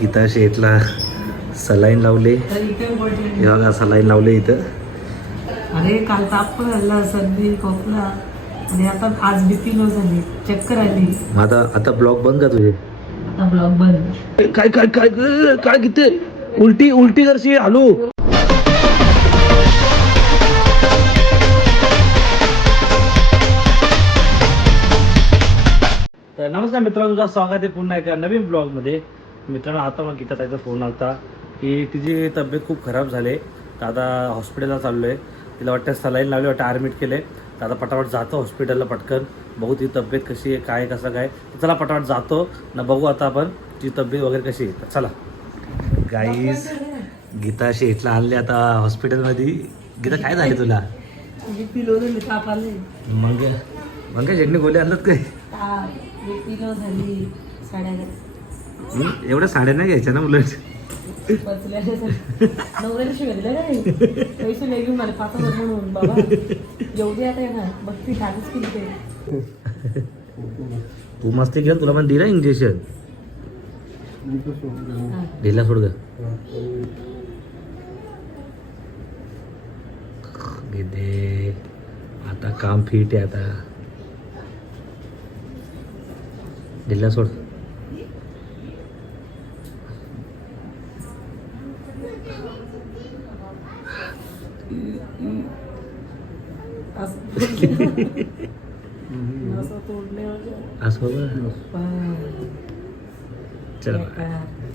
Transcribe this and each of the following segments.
गीता शेठला सलाईन लावले. हे बघा सलाईन लावले इथं. अरे काल ताप पण आला सर्दी खोकला. आणि आता आज बीपी लो झाली. चक्कर आली मग आता आता ब्लॉग बंद का तुझे? आता ब्लॉग बंद. काय काय काय काय किती? उलटी उलटी करशी हॅलो तर नमस्कार मित्रांनो तुझं स्वागत आहे पुन्हा एका नवीन ब्लॉगमध्ये. मित्रांनो आता मग गीता ताईचा फोन आलता की तिची तब्येत खूप खराब झाली. तर आता हॉस्पिटलला चाललो आहे तिला वाटतं सलाईन लावली वाटतं ॲडमिट केले तर आता पटापट जातो हॉस्पिटलला पटकन. बघू तिची तब्येत कशी आहे काय कसं काय. चला पटापट जातो. ना बघू आता आपण तिची तब्येत वगैरे कशी आहे. चला. गाईस गीता शेठला आणले आता हॉस्पिटलमध्ये गीता काय झाले तुला? आले. मग? मग काय शेटने गोले आणलं काय? झाली साड्या? एवढ्या साड्या नाही घ्यायच्या ना उलट? घेऊन ती. मस्ती केलं तुला पण दिला इंजेक्शन. दिला सोड ग. आता काम फिट आहे आता. दिला सोड असं असं तोडले म्हणजे. असं. चला.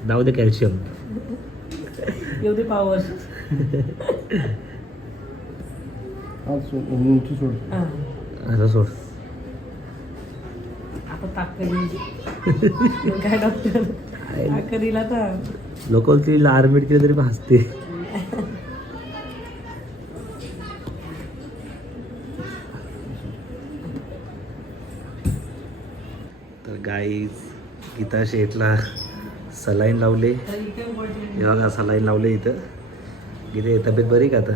जाऊ दे कॅल्शियम येऊ दे पावर. असं सोड आता ताकदी काय डॉक्टर ताकदीला तर लोक तिला आर्मिट केलं तरी हसते तर गाई गीता शेठला सलाईन लावले. हे बघा सलाईन लावले इथं. गीते तब्येत बरी का आता?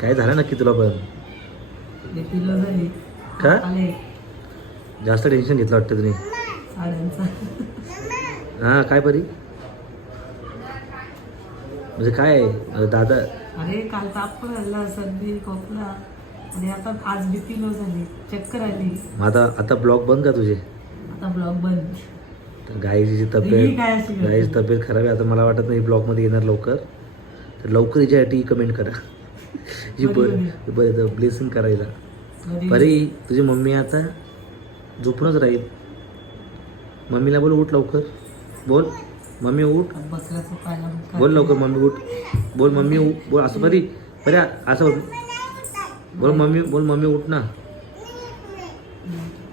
काय झालं नक्की तुला पण? का? जास्त टेन्शन घेतलं वाटतं तुम्ही हां काय बरी म्हणजे काय दादा. अरे काल ताप पण आला सर्दी खोकला. आणि आता आज बीपी लो झाली चक्कर आली. आता आता ब्लॉग बंद का तुझे? आता ब्लॉग बंद. गाईची तब्येत गाईची तब्येत खराब आहे आता मला वाटत नाही ब्लॉगमध्ये येणार लवकर. तर लवकर हिच्यासाठी कमेंट करा. जी बरी, बरं ब्लेसिंग करायला. बरी. तुझी मम्मी आता झोपूनच राहील. मम्मीला बोल उठ लवकर. बोल मम्मी उठ. बोल लवकर मम्मी उठ. बोल मम्मी उठ बोल असं बरी बरे असं बोल. मम्मी बोल मम्मी उठ ना.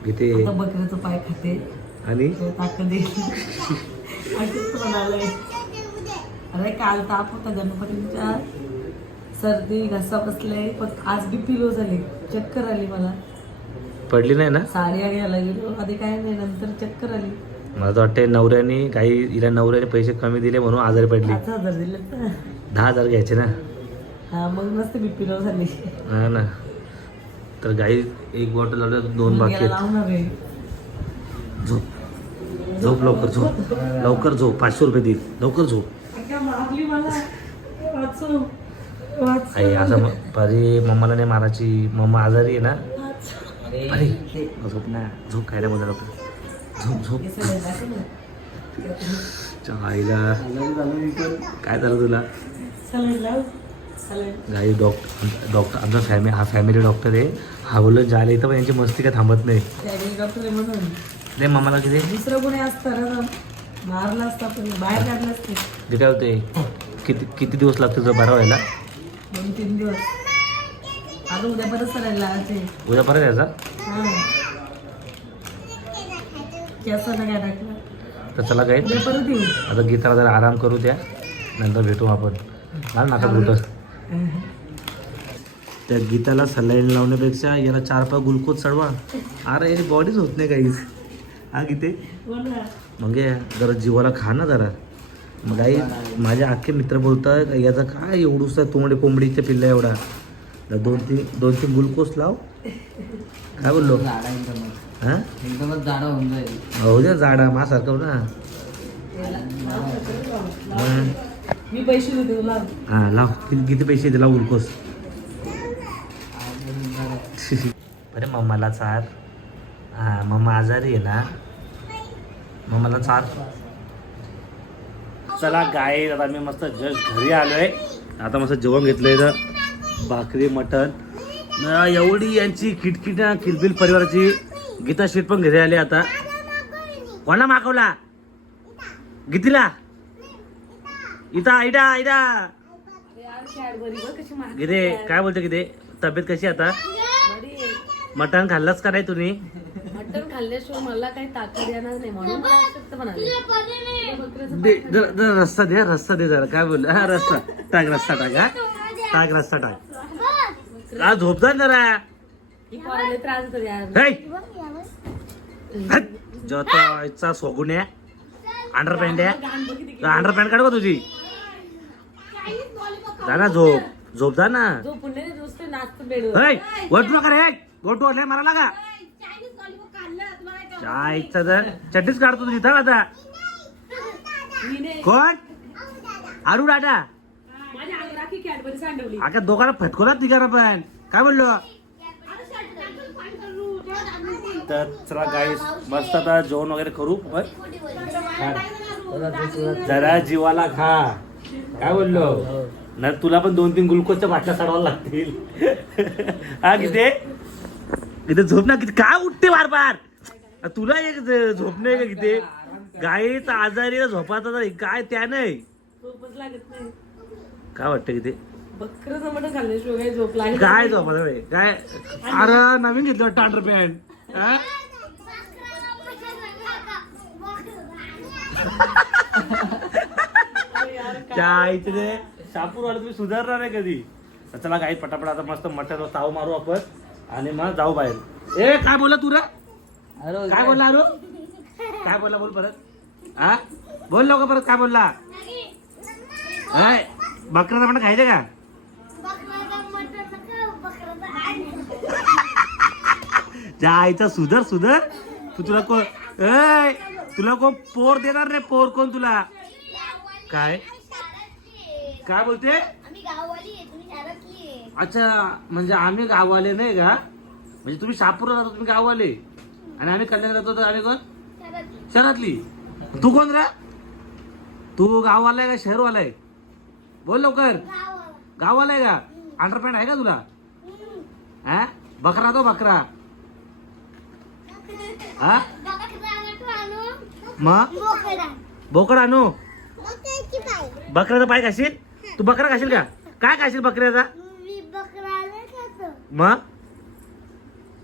इथे आता बकऱ्याचं पाय खाते. आणि? ताकद अरे काल ताप होता गणपतींच्या सर्दी घसा बसले पण आज बीपी लो झाली. चक्कर आली मला. पडली नाही ना? साडी आणि याला गेलो. आधी काय नाही नंतर चक्कर आली. मला तर वाटते नवऱ्याने काही हिला नवऱ्याने पैसे कमी दिले म्हणून आजारी पडली. पाच हजार दिले. दहा हजार घ्यायचे ना? मग नसते बीपी लो झाली. हा ना. तर गाई एक बॉटल लावल्या दोन बाकी लावणार आहे. झोप. झोप लवकर झोप. लवकर झोप. पाचशे रुपये देईल. लवकर झोप. अक्का मारली मला. वाचव. वाचव. आई असं म- परी मम्माला नाही मारायची. मम्मा आजारी आहे ना. अरे झोप ना. झोप खायला बोला डॉक्टर झोप झोप. हे सगळं दाखव ना. च्या आईला. काय झालं तुला? लाव. गाई डॉक्टर डॉक्टर आमचा फॅमिली हा फॅमिली डॉक्टर आहे. हा बोललं जायला इथं पण यांची मस्ती काय थांबत नाही? डॉक्टर आहे म्हणून. रे मम्माला किती? दुसरं कोणी असतं मारलं असतं पण बाहेर काढलं असते. ते काय होते किती किती दिवस लागतो तुझं बरं व्हायला? दोन तीन दिवस. अजून उद्या परत लावायचे उद्या परत यायचा? टाकलं? तर चला काय? परत येऊ. आता गीताला जरा आराम करू द्या नंतर भेटू आपण. घाल नाका कुठं त्या गीताला सलाईन लावण्यापेक्षा याला चार पाच ग्लुकोज चढवा. अरे याची बॉडीच होत नाही काहीच. हा गीते? मग जरा जीवाला खा ना जरा. मग आई माझे अख्खे मित्र बोलतात याचा काय एवढूसा तोंडे कोंबडीच्या पिल्ला एवढा? दोन तीन दोन तीन ग्लुकोज लाव. काय बोललो? हां? एकदमच जाडा होऊन जाईल हो द्या जाडा माझ्यासारखं ना. मी पैसे देते तुला. हा लाव. किती किती पैसे दिला उलकोस अरे मम्माला चार. हा मम्मा आजारी आहे ना? मम्माला चार. चला गाय आता मी मस्त जस्ट घरी आलोय. आता मस्त जेवण घेतलंय तर भाकरी मटण. एवढी यांची किटकिट किलबिल परिवाराची गीता शेट पण घरी आली आता. कोणा मागवला? गीतीला? इथं आयडा आयडा गिरे काय बोलतो गिरे? तब्येत कशी आता? मटण खाल्लंच का नाही तुम्ही? मटण खाल्ल्याशिवाय मला काही ताकद येणार नाही म्हणून रस्ता दे रस्ता दे जरा. काय बोल हा रस्ता. टाक रस्ता टाक हा. टाक रस्ता टाक. आज झोपतात जरा. त्रास जोताचा सोगुण्या अंडरपॅन्ट आहे. अंडरपॅन्ट काढ तुझी. जा ना झोप. झोप जा ना. झोपून नाही नुसतं नाचतो बेडवर. हे गोटू नका रे गोटू वाटले मला लागा. चायचा जर चड्डीच काढतो तुझी आता. मी नाही कोण? आरू डाटा माझ्या अंगावर आखी कॅडबरी सांडवली. आका दोघांना फटकोलाच निघाला पण. काय बोललो तर चला गाईस मस्त आता जेवण वगैरे करू. बर जरा जीवाला खा काय बोललो? ना तुला पण दोन तीन ग्लुकोजच्या बाटल्या चढवायला लागतील. हा किती? इथे झोप ना किती? काय उठते बार बार तुला एक झोप नाही का किती? गाईचा आजारी झोपाचा तर काय त्या नाही. झोपच लागत नाही. काय वाटतं किती? काही झोप काय झोपाचं काय? अरे नवीन घेतलं वाटतं अंडर पॅन्ट हा? त्या शापूर वाला तुम्ही सुधारणार आहे कधी. तर चला काही पटापट आता मस्त मटण ताव मारू आपण. आणि मग जाऊ बाहेर. ए काय बोला तू रे? काय बोलला अरू? काय बोलला बोल परत. हा बोल लवकर परत काय बोलला? बकरा पण खायचं का? त्या आईचा सुधर सुधर. तू तुला कोण तुला कोण पोर देणार नाही पोर कोण तुला? काय? काय बोलते? आम्ही गाववाली आहे तुम्ही शहरातली आहे. अच्छा म्हणजे आम्ही गाववाले नाही का? म्हणजे तुम्ही शापूरला राहतो तुम्ही गाववाले. आणि आम्ही कल्याण राहतो तर आम्ही कोण? शहरातली. शहरातली. तू कोण रे? तू गाववाला आहे का शहरवाला आहे? बोल लवकर. गाव गाववाला आहे का? अंडरपॅन्ट आहे का तुला? हा? बकरा तो बकरा. हा? मग? बोकड आणू. बकऱ्याचा पाय खाशील तू बकरा खाशील का? काय खाशील बकऱ्याचा? मी बकरा नाही खातो. मग?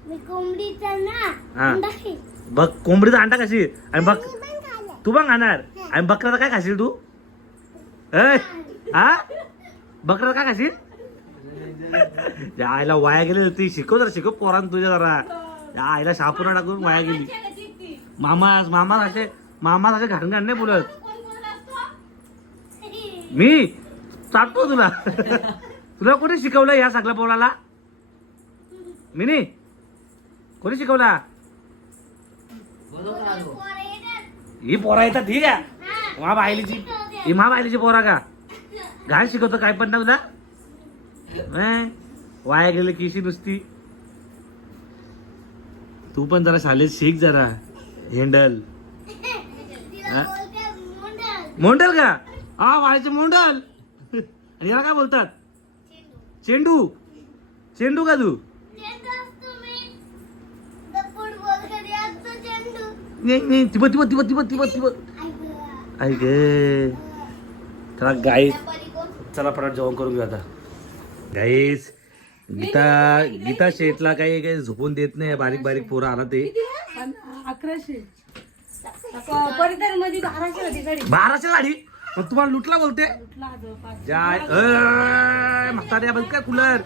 मी कोंबडीचा ना हा. अंडा खाईन. बघ कोंबडीचा अंडा खाशील? आणि बक मी पण खाल्लं. तू पण खाणार? आणि बकऱ्याचा काय खाशील तू? ऐ, हा? बकऱ्याचा काय खाशील? या आईला वाया गेली ती शिकव जरा शिकव पोरान तुझ्या जरा. या आईला शापूर टाकून वाया गेली. मामा मामा असे मामा असे घाण घाण नाही बोलत. मी? चाटतो तुला. तुला कोणी शिकवलं या सगळ्या पोराला? मी नाही कोणी शिकवला. ही पोरा येतात ठीक आहे. मा बायलीची ही मा बायलीची पोरा का? घाण शिकवतो काय पण ना तुला. वाया गेले किशी नुसती. तू पण जरा शाळेत शिक जरा. हेंडल. मुंडल. का? हा वाळीचे मोंडल. आणि याला काय बोलतात? चेंडू. चेंडू. का तू? नाही नाही Tibet Tibet Tibet Tibet Tibet Tibet. ऐक चला गाईस चला फटाफट जेवण करून घेऊ आता. गाईस गीता गीता शेटला काही काही झोपून देत नाही. बारीक बारीक पोरं आला ते अकराशे. बाराशे गाडी मग तुम्हाला लुटला बोलते जाय म्हाताऱ्या बंद काय कूलर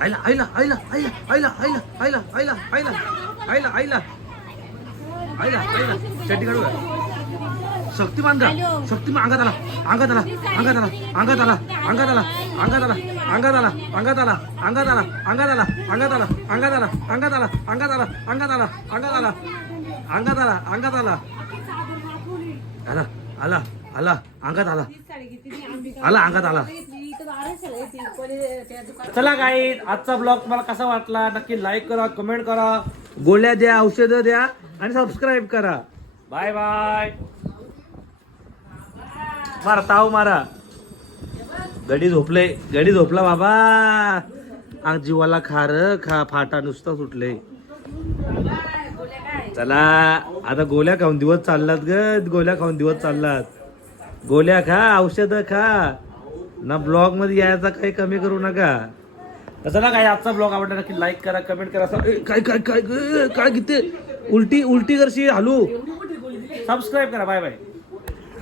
आईला आईला आईला आईला आईला आईला आईला आईला आईला आईला आईला आईला आईला चड्डी काढू? शक्तिमान का शक्तिमान अंगात आला अंगात आला अंगात आला अंगात आला अंगात आला अंगात आला अंगात आला अंगात आला अंगात आला अंगात आला अंगात आला अंगात आला अंगात आला अंगात आला अंगात आला अंगात आला अंगात आला अंगात आला आला आला आला अंगात आला. आला अंगात आला. चला काही आजचा ब्लॉग तुम्हाला कसा वाटला? नक्की लाईक करा कमेंट करा गोळ्या द्या औषधं द्या आणि सबस्क्राईब करा. बाय बाय मारा ताव मारा. गडी झोपले गडी झोपला बाबा. जीवाला खार खा फाटा नुसता सुटले. चला आता गोळ्या खाऊन दिवस चाललात ग गोळ्या खाऊन दिवस चाललात. गोळ्या खा औषधं खा. ना ब्लॉगमध्ये यायचा काही कमी करू नका. तसं ना काय आजचा ब्लॉग आवडला नक्की लाईक करा कमेंट करा. काय काय काय काय किती? उलटी उलटी करशी हलू. सबस्क्राईब करा बाय बाय